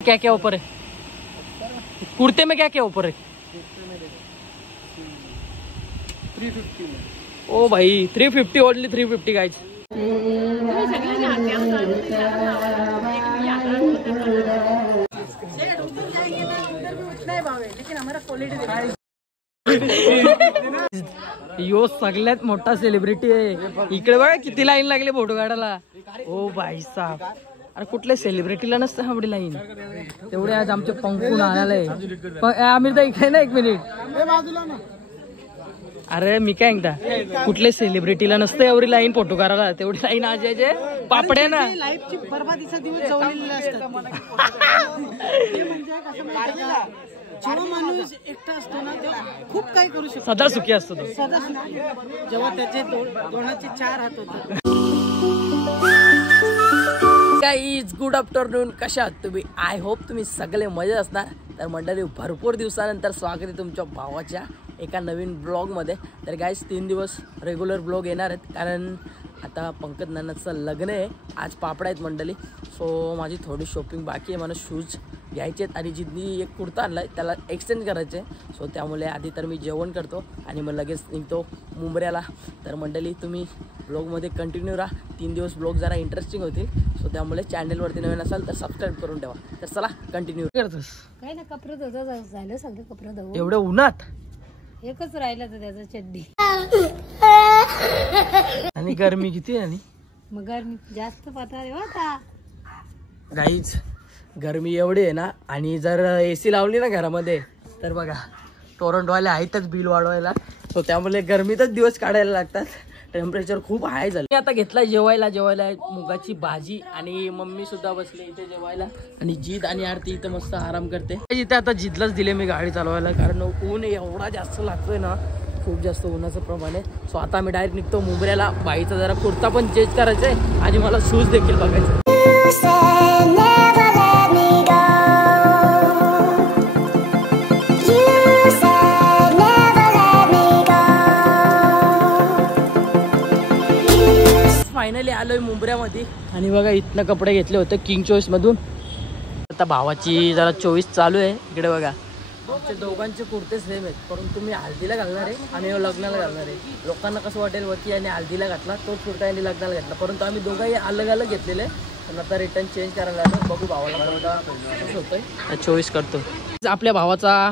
क्या क्या ऊपर है? कुर्ते में क्या क्या ऊपर है? 350 में। ओ भाई 350, ओनली 350 गाइस। यो सगळ्यात मोठा सेलिब्रिटी आहे इकडे बघा, किती लाईन लागली फोटो काढायला। ओ भाई साहब, अरे कुठल्या सेलिब्रिटीला नसतं एवढी लाईन, तेवढे आज आमचे पंकून आणायला। आमिर दा इकडे ना, एक मिनिट। अरे मी काय म्हणता, कुठल्या सेलिब्रिटीला नसतं एवढी लाईन फोटो काढायला, तेवढी लाईन आज यायचे पापडे ना। लाईफची बर्बादीचा दिवस जवळलेला असतात। जेव्हा माणूस एकटा असतो ना, तेव्हा खूप काही करू शकतो, सदा सुखी असतो तो। सदा सुखी। जेव्हा त्याचे दोनाचे 4 हात होतात। गाईज गुड आफ्टरनून, कशा आहात तुम्ही? आय होप तुम्ही सगळे मजेत असणार। तर मंडळी, भरपूर दिवसानंतर स्वागत आहे तुमच्या भावाच्या एका नवीन ब्लॉगमध्ये। तर गाईज 3 दिवस रेग्युलर ब्लॉग येणार आहेत, कारण आता पंकज नानाचं लग्न आहे। आज पापडा आहेत मंडळी, सो माझी थोडी शॉपिंग बाकी आहे, मला शूज घ्यायचे आहेत आणि जिथली एक कुर्ता आणला आहे त्याला एक्सचेंज करायचे। सो त्यामुळे आधी तर मी जेवण करतो आणि मग लगेच निघतो मुंबऱ्याला। तर मंडळी, तुम्ही ब्लॉगमध्ये कंटिन्यू राहा, 3 दिवस ब्लॉग जरा इंटरेस्टिंग होतील। सो त्यामुळे चॅनलवरती नवीन असाल तर सबस्क्राईब करून ठेवा। तर चला कंटिन्यू करतोस। काय ना, कपडे धुता झालं, सगळे कपडे धुवून एवढ्या उन्हात एकच राहिला तर त्याचा चड्डी। आणि गरमी किती आहे, आणि मग गरमी जास्त पाता रे होता। गाईज गरमी एवढी आहे ना, आणि जर AC लावली ना घरामध्ये तर बघा टोरंटोवाले आहेतच बिल वाढवायला। सो त्यामुळे गरमीतच दिवस काढायला लागतात, टेम्परेचर खूप हाय झालं। मी आता घेतला जेवायला मुगाची भाजी, आणि मम्मी सुद्धा बसले इथे जेवायला, आणि जीत आणि आरती इथे मस्त आराम करते। इथे आता जितलाच दिले मी गाडी चालवायला, कारण ऊन एवढा जास्त लागतोय ना, खूप जास्त उन्हाचं प्रमाण आहे। सो आता मी डायरेक्ट निघतो मुंबऱ्याला। बाईचा जरा कुर्ता पण चेंज करायचा आहे आणि मला शूज देखील बघायचे। फायनली आलोय मुंबऱ्यामध्ये, आणि बघा इथनं कपडे घेतले होते किंग चॉईस मधून। आता भावाची जरा चॉईस चालू आहे। इकडे बघा, आमचे दोघांचे कुर्ते सेम आहेत, परंतु मी हल्दीला घालणार आहे आणि लग्नाला घालणार आहे। लोकांना कसं वाटेल वरती आणि हल्दीला घातला तोच कुर्ता आणि लग्नाला घातला, परंतु आम्ही दोघंही अलग अलग घेतलेले। पण आता रिटर्न चेंज करायला लागलो, बघू भावाला कोणता कसं होतंय, चॉईस करतो। आपल्या भावाचा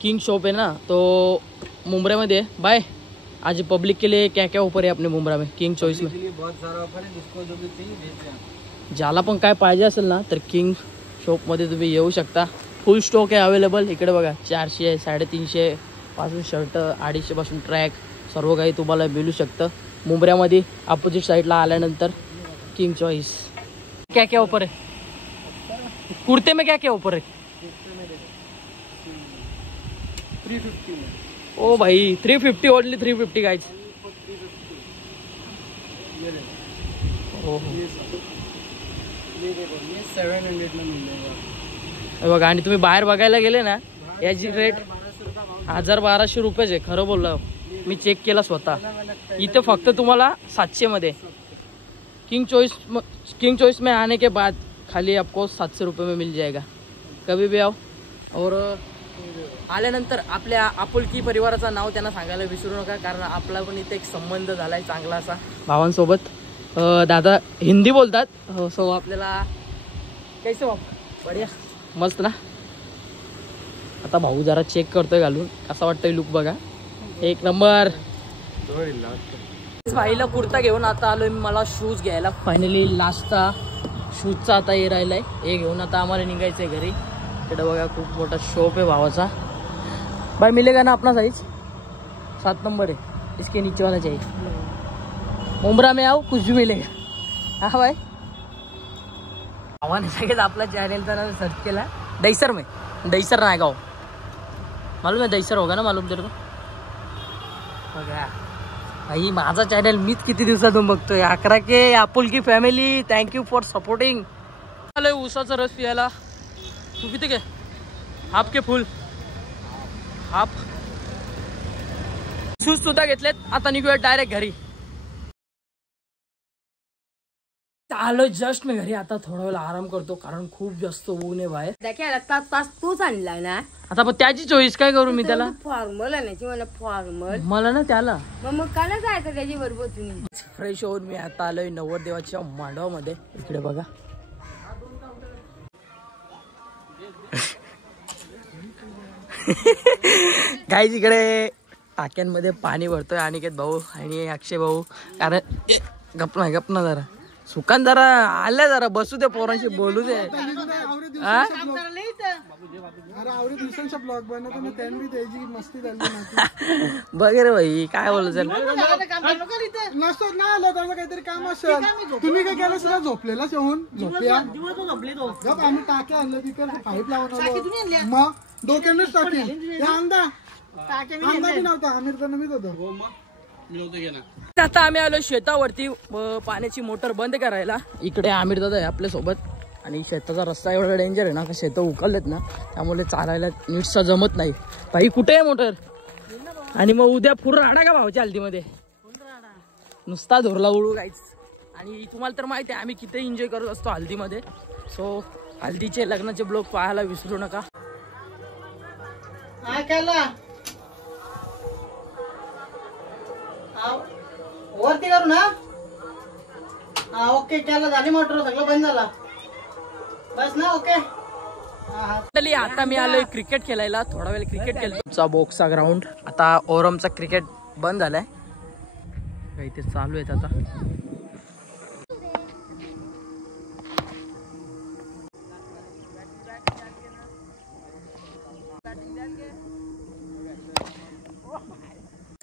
किंग शॉप आहे ना, तो मुंबऱ्यामध्ये आहे। बाय, आज पब्लिक के लिए क्या क्या ऑफर है अपने मुंब्रा में किंग चॉइस में? बहुत सारा ऑफर है, जिसको जो भी चाहिए भेज। ज्याला पण काय पाहिजे असेल ना, तर किंग शॉपमध्ये तुम्ही येऊ शकता। फुल स्टॉक आहे अवेलेबल। इकडे बघा 400, 350 पासून शर्ट, 250 पासून ट्रॅक, सर्व काही तुम्हाला मिळू शकतं मुंबऱ्यामध्ये। अपोजिट साईडला आल्यानंतर किंग चॉइस। क्या क्या ऑफर है? कुर्ते में क्या क्या ऑफर है? 350 में। ओ भाई 350, ओनली 350 गाइस। ये देखो, ये 700 में मिलेगा। बघा, आणि तुम्ही बाहेर बघायला गेले ना, याची रेट 1200 रुपयेच आहे। खरं बोललो, मी चेक केला स्वतः। इथे फक्त तुम्हाला 700 मध्ये। किंग चॉइस में आने के बाद खाली आपको 700 रुपये में मिल जाएगा, कभी भी आओ। और आल्यानंतर आपल्या आपुलकी परिवाराचं नाव त्यांना सांगायला विसरू नका, कारण आपला पण इथे एक संबंध झालाय चांगला असा भावांसोबत। दादा हिंदी बोलतात, सो आपल्याला कैसे बाप बढिया, मस्त ना। आता भाऊ जरा चेक करतोय घालून, कसा वाटतोय लुक बघा, एक नंबर। भाईला कुर्ता घेऊन आता आलोय मला शूज घ्यायला। फायनली लास्टचा शूजचा आता हे राहिलाय, हे घेऊन आता आम्हाला निघायचंय घरी। इकडे बघा खूप मोठा शॉप आहे भावाचा। भाई मिलेगा ना अपना साइज? 7 नंबर है, इसके नीचे वाला चाहिए। मुंब्रा में आओ, कुछ भी मिलेगा। हाँ भाई, भावाने सगळेच आपला चॅनलचा नाव सर्च केला, दहीसर में, दहीसर नायगाव, मालूम है दहीसर होगा ना, मालूम तेरे को? बघा भाई, माझा चॅनल मीच किती दिवसातून बघतोय। 11K आपुलकी फॅमिली, थँक्यू फॉर सपोर्टिंग। आलोय ऊसाचा रस पियाला। तू पिते काय? हाफ के फुल हाफ। शूज सुद्धा घेतलेत, आता निघूया डायरेक्ट घरी। आता आलोय जस्ट मी घरी. आता थोडा वेळ आराम करतो कारण खूप जास्त ऊन आहे बाहेर. दाखवायला तास तूच आणलाय ना. आता पण त्याची चॉईस काय करू मी त्याला. फॉर्मल आणायची मला फॉर्मल. मला ना त्याला मग काय जायचं त्याची बरोबर तुम्ही. फ्रेश होऊन मी आता आलोय नवरदेवाच्या मांडवामध्ये. इकडे बघा काय इकडे टाक्यांमध्ये पाणी भरतोय अनिकेत भाऊ आणि अक्षय भाऊ. कारण गप ना जरा सुकान जरा आल्या जरा बसू दे पोरांशी बोलू दे. बघ रे भाई काय बोलत नसतो ना आलं त्याचं काहीतरी काम असेल. तुम्ही काय केलं सगळं झोपलेला जेवून झोपया. आम्ही टाक्या आणलं तिकडे पाईप लावून मग डोक्यानेच टाकी अंदा बी नव्हता. आमिर तर मीच होतो. आता आम्ही आलो शेतावरती पाण्याची मोटर बंद करायला. इकडे आमिर दादा आहे आपल्या सोबत. आणि शेताचा रस्ता एवढा डेंजर आहे ना, शेत उकललेत ना, त्यामुळे चालायला नीटसा जमत नाही. भाई कुठे आहे मोटर. आणि मग उद्या पूर्ण राडा का भावाच्या हल्दीमध्ये नुसता धोरला उडू गायच. आणि तुम्हाला तर माहिती आहे आम्ही किती एन्जॉय करत असतो हल्दीमध्ये. सो हल्दीचे लग्नाचे ब्लॉग पाहायला विसरू नका. वरती करू ना. ओके केला झाली मोटर सगळं बंद झाला बस ना. ओके आता मी आलोय क्रिकेट खेळायला. थोडा वेळ क्रिकेट खेळतो. बॉक्सचा ग्राउंड आता ओरमचा क्रिकेट बंद झालाय. इथे चालू आहेत आता.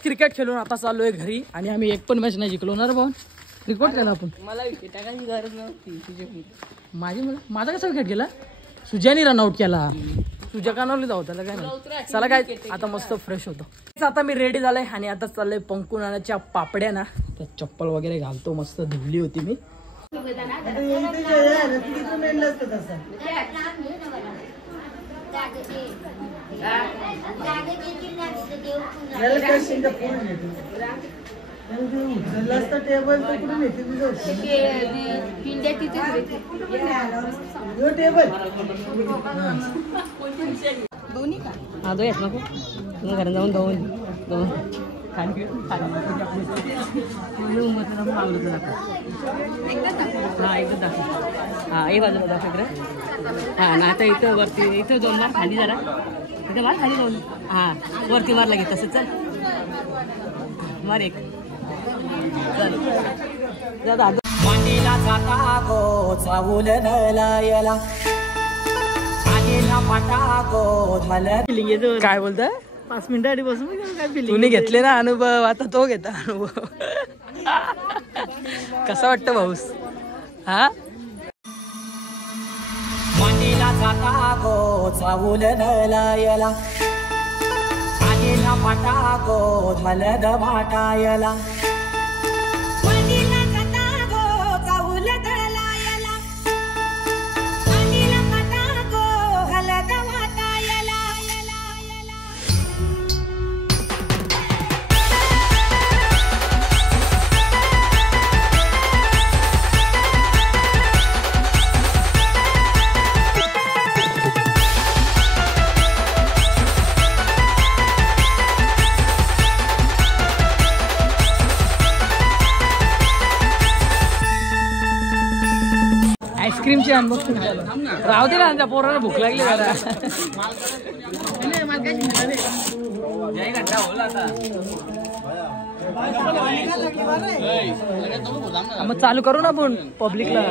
क्रिकेट खेळून आता चाललोय घरी. आणि आम्ही एक पण मॅच नाही जिंकलो ना रे भाऊ. रिकॉर्ड केला आपण. मला विकेट टाकायची गरज नव्हती. माझा कसा विकेट गेला. सुजानी रन आउट केला. तुझ्या कानावरली जाऊ त्याला काय नाही. चला काय आता मस्त फ्रेश होतो. आता मी रेडी झालोय आणि आता चाललोय पंकुनानाच्या पापड्या ना. त्या चप्पल वगैरे घालतो. मस्त धुवली होती मी. टेबल दोन्ही का हा दोन नको घरात जाऊन दोन हा एकदा दाखव. हा एक बाजूला दाखव रे. हा ना आता इथं वरती इथं दोन मार खाली जरा. इथं मार खाली दोन. हा वरती मार लागेल तसं. चल मार एक. चल मांडीला जाता गो चावूल नलायला. काय बोलताय. 5 मिनिटं आधी बसून काय फिलिंग. तुम्ही घेतले ना अनुभव. आता तो घेता अनुभव. कसा वाटतं भाऊस. हा मांडीला जाता गो चावूल नलायला. पाटा गो मलद वाटायला. आईस्क्रीमची अनबॉक्सिंग राहू दे ना. पोराला भूक लागली जरा. मग चालू करू ना आपण पब्लिकला.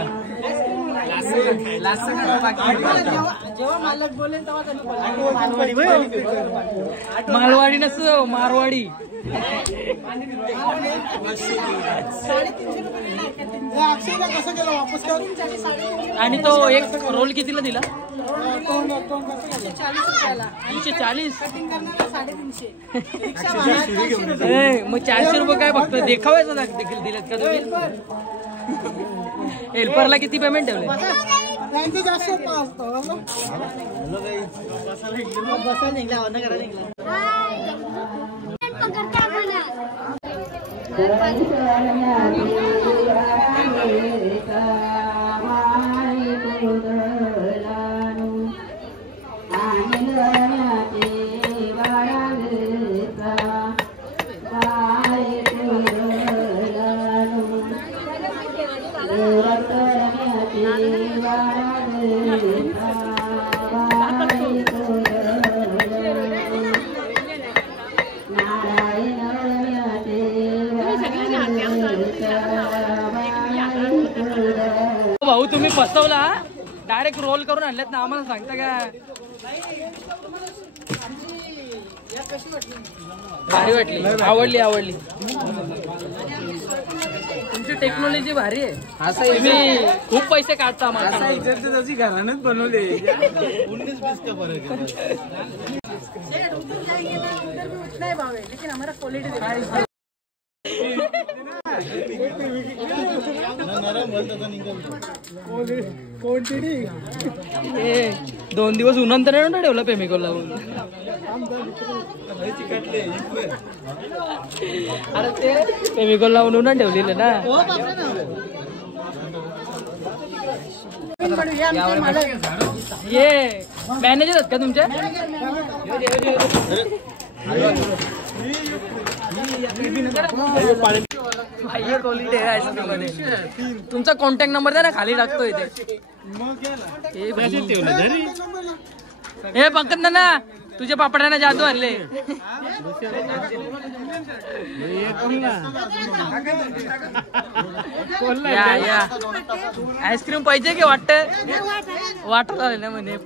जेव्हा मालक बोलेल तेव्हा मालवाडी नसतो मारवाडी. कसं केलं वापस कर. आणि तो एक रोल कितीला दिला. 340. मग 400 रुपये काय फक्त देखावायचं देखील दिलेत का तुम्ही. हेल्परला किती पेमेंट ठेवले. जास्त बसा तुम्ही फसवला डायरेक्ट रोल करून आणलेत ना आम्हाला सांगता का भारी वाटली आवडली तुमची टेक्नॉलॉजी भारी आहे तुम्ही खूप पैसे काढता आम्हाला घरानेच बनवले ए 2 दिवस उन्हांतर नाही ठेवलं पेमिकोल लावून अरे ते पेमिकोल लावून उन्हा ठेवलेलं ना ये मॅनेजर आहेत का तुमचे तुमचा कॉन्टॅक्ट नंबर द्या ना खाली टाकतो इथे हे पंकज ना तुझ्या पापड्यांना जादू आणले या आईस्क्रीम पाहिजे की वाटत आले ना म्हणे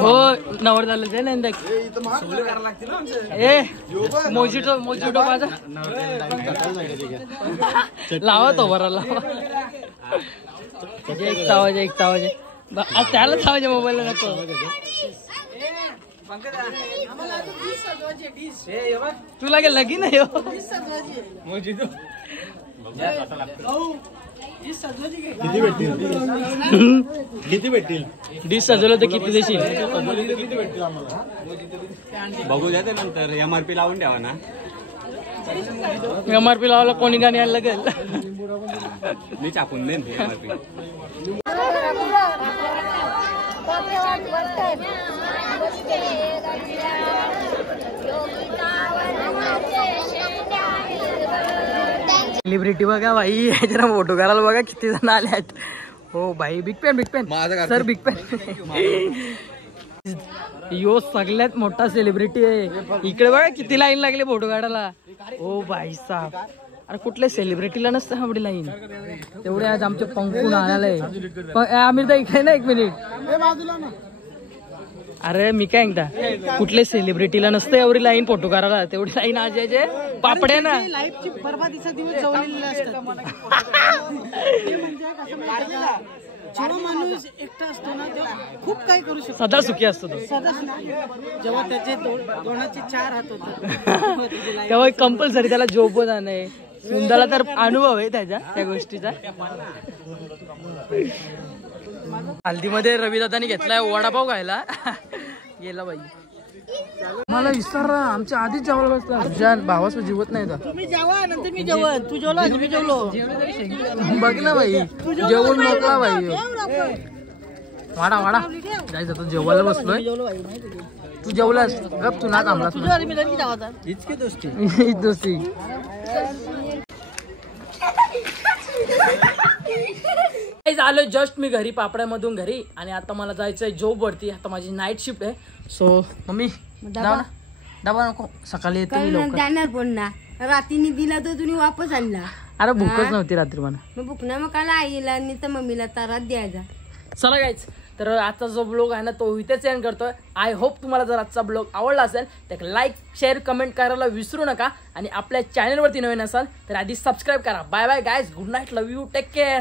हो नवर झालं ते ना ए मोजिटो माझा लावा तो बरा लावा एक तावाजे आज त्याला थांबायचे मोबाईल नको तुला काय लगीन आहे किती भेटतील डिश सजवलं तर किती देशील बघू द्या नंतर MRP लावून द्यावा ना MRP लावायला कोणी गाणी यायला लागेल मी टाकून देईन MRP सेलिब्रिटी बघा भाई जरा फोटो करायला बघा किती जण आल्यात हो भाई big fan sir big fan यो सगळ्यात मोठा सेलिब्रिटी आहे इकडे बघा किती लाईन लागली फोटो काढायला ओ भाई साहब अरे कुठल्या सेलिब्रिटीला नसतं एवढी लाईन तेवढे आज आमचे पंकून आणायला आमिर दा इकडे ना 1 मिनिट अरे मी काय एकदा कुठल्या सेलिब्रिटीला नसतं एवढी लाईन फोटो करायला तेवढी लाईन आज यायचे पापडे ना लाईफची बर्बादीचा दिवस जवळलेले असतात जेव्हा माणूस एकटा असतो ना तेव्हा खूप काही करू शकतो सदा सुखी असतो तो सदा जेव्हा त्याचे दोनाचे 4 हात होतात तेव्हा कंपल्सरी त्याला जॉब पण आहे सुंदरला तर अनुभव आहे त्या गोष्टीचा हल्दीमध्ये रविदादानी घेतलाय वडापाव खायला गेला बाई मला विसरला आमच्या आधीच जेवायला बसला तुझ्या भावाचं जीवत नाही का तुम्ही जेवा नंतर मी जेवण तू जेवला मी जेवलो बघ ना बाई जेवण मोकळा बाई वाडा जायचं तू जेवायला बसलोय तू जेवलास गप तू ना थांबलास दोस्ती आलोय जस्ट मी घरी पापड्यामधून घरी आणि आता मला जायचंय जॉब वरती आता माझी नाईट शिफ्ट आहे सो मम्मी डबा नको सकाळी येते जाणार पण ना रात्रीने दिला तर तुम्ही वापस आणला अरे भूकच नव्हती रात्री मला मग भूक ना मग काला आईला आणि तर मम्मीला तारात द्यायचा चला गाईच तर आजचा जो ब्लॉग आहे ना तो इथेच एंड करतोय आय होप तुम्हाला जर आजचा ब्लॉग आवडला असेल तर लाईक शेअर कमेंट करायला विसरू नका आणि आपल्या चॅनलवरती नवीन असाल तर आधी सबस्क्राईब करा bye bye guys good night love you take care